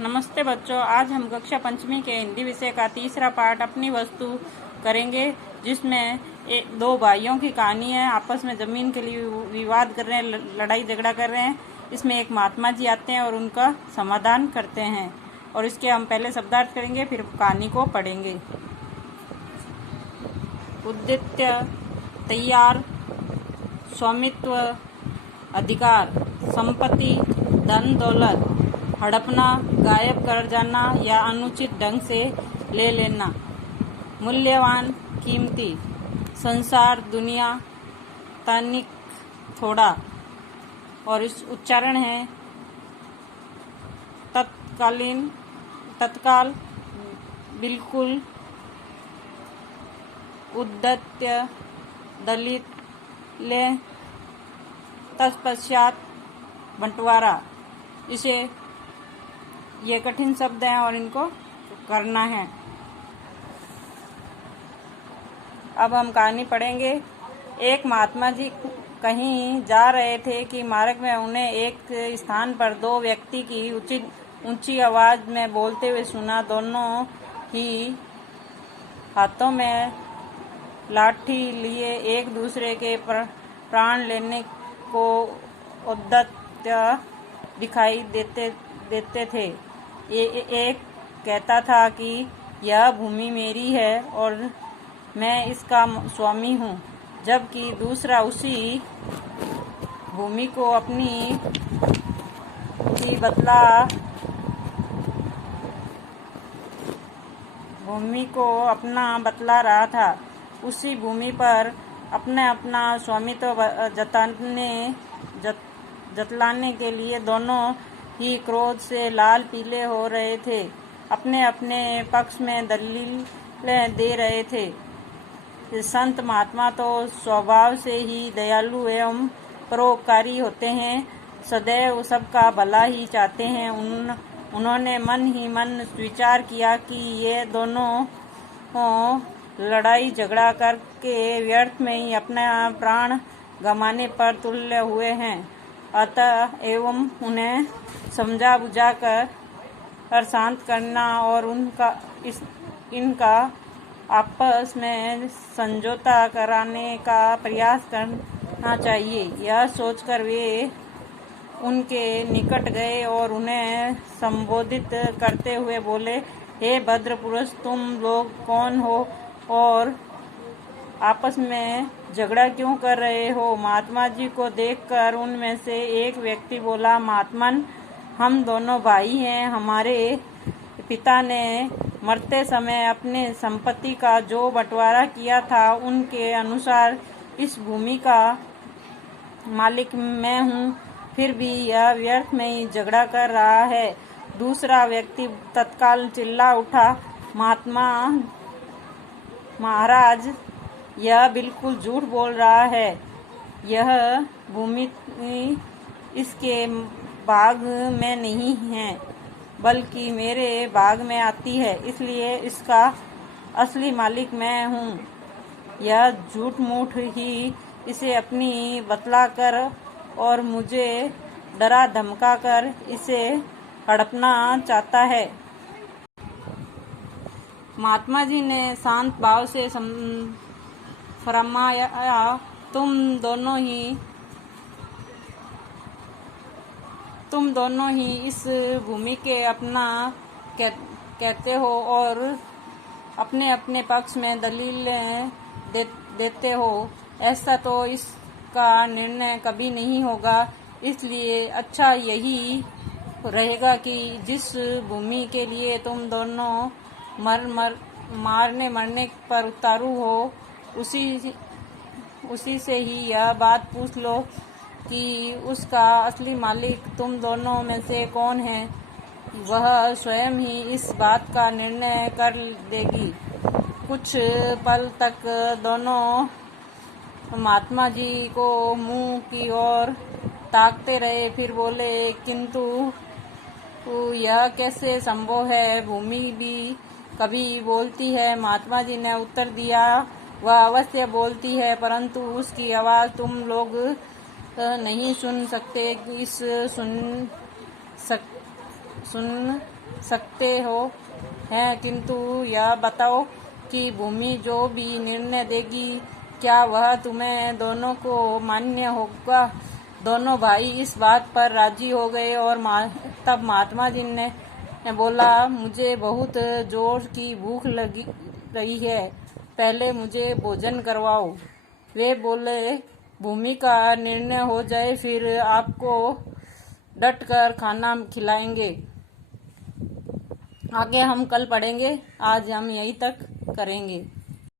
नमस्ते बच्चों, आज हम कक्षा पंचमी के हिंदी विषय का तीसरा पाठ अपनी वस्तु करेंगे, जिसमें दो भाइयों की कहानी है। आपस में जमीन के लिए विवाद कर रहे हैं, लड़ाई झगड़ा कर रहे हैं। इसमें एक महात्मा जी आते हैं और उनका समाधान करते हैं। और इसके हम पहले शब्दार्थ करेंगे, फिर कहानी को पढ़ेंगे। उद्देश्य, तैयार, स्वामित्व, अधिकार, संपत्ति, धन दौलत, हड़पना, गायब कर जाना या अनुचित ढंग से ले लेना, मूल्यवान, कीमती, संसार, दुनिया, तनिक, थोड़ा। और इस उच्चारण है तत्काल, बिल्कुल, उद्यत, दलित, ले, तत्पश्चात, बंटवारा। इसे ये कठिन शब्द हैं और इनको करना है। अब हम कहानी पढ़ेंगे। एक महात्मा जी कहीं जा रहे थे कि मार्ग में उन्हें एक स्थान पर दो व्यक्ति की ऊंची आवाज में बोलते हुए सुना। दोनों ही हाथों में लाठी लिए एक दूसरे के प्राण लेने को उद्यत दिखाई देते थे। एक कहता था कि यह भूमि मेरी है और मैं इसका स्वामी हूँ, जबकि दूसरा उसी भूमि को अपना बतला रहा था। उसी भूमि पर अपना स्वामित्व जतलाने के लिए दोनों ही क्रोध से लाल पीले हो रहे थे। अपने अपने पक्ष में दलील दे रहे थे। संत महात्मा तो स्वभाव से ही दयालु एवं परोपकारी होते हैं, सदैव सबका भला ही चाहते हैं। उन्होंने मन ही मन विचार किया कि ये दोनों लड़ाई झगड़ा करके व्यर्थ में ही अपना प्राण गंवाने पर तुल्य हुए हैं। अतः एवं उन्हें समझा बुझा कर शांत करना और इनका आपस में समझौता कराने का प्रयास करना चाहिए। यह सोचकर वे उनके निकट गए और उन्हें संबोधित करते हुए बोले, हे भद्र पुरुष, तुम लोग कौन हो और आपस में झगड़ा क्यों कर रहे हो? महात्मा जी को देखकर उनमें से एक व्यक्ति बोला, महात्मन, हम दोनों भाई हैं। हमारे पिता ने मरते समय अपने संपत्ति का जो बंटवारा किया था, उनके अनुसार इस भूमि का मालिक मैं हूँ। फिर भी यह व्यर्थ में ही झगड़ा कर रहा है। दूसरा व्यक्ति तत्काल चिल्ला उठा, महाराज, यह बिल्कुल झूठ बोल रहा है। यह भूमि इसके भाग में नहीं है, बल्कि मेरे भाग में आती है, इसलिए इसका असली मालिक मैं हूँ। यह झूठ मूठ ही इसे अपनी बतलाकर और मुझे डरा धमका कर इसे हड़पना चाहता है। महात्मा जी ने शांत भाव से फरमाया, तुम दोनों ही इस भूमि के अपना कहते हो और अपने अपने पक्ष में दलीलें देते हो। ऐसा तो इसका निर्णय कभी नहीं होगा। इसलिए अच्छा यही रहेगा कि जिस भूमि के लिए तुम दोनों मरने पर उतारू हो, उसी से ही यह बात पूछ लो कि उसका असली मालिक तुम दोनों में से कौन है। वह स्वयं ही इस बात का निर्णय कर देगी। कुछ पल तक दोनों महात्मा जी को मुंह की ओर ताकते रहे, फिर बोले, किंतु यह कैसे संभव है? भूमि भी कभी बोलती है। महात्मा जी ने उत्तर दिया, वह अवश्य बोलती है, परंतु उसकी आवाज़ तुम लोग नहीं सुन सकते। सुन सकते हो हैं, किंतु यह बताओ कि भूमि जो भी निर्णय देगी क्या वह तुम्हें दोनों को मान्य होगा। दोनों भाई इस बात पर राजी हो गए और तब महात्मा जी ने बोला, मुझे बहुत जोर की भूख लगी रही है, पहले मुझे भोजन करवाओ। वे बोले, भूमि का निर्णय हो जाए फिर आपको डट कर खाना खिलाएंगे। आगे हम कल पढ़ेंगे, आज हम यहीं तक करेंगे।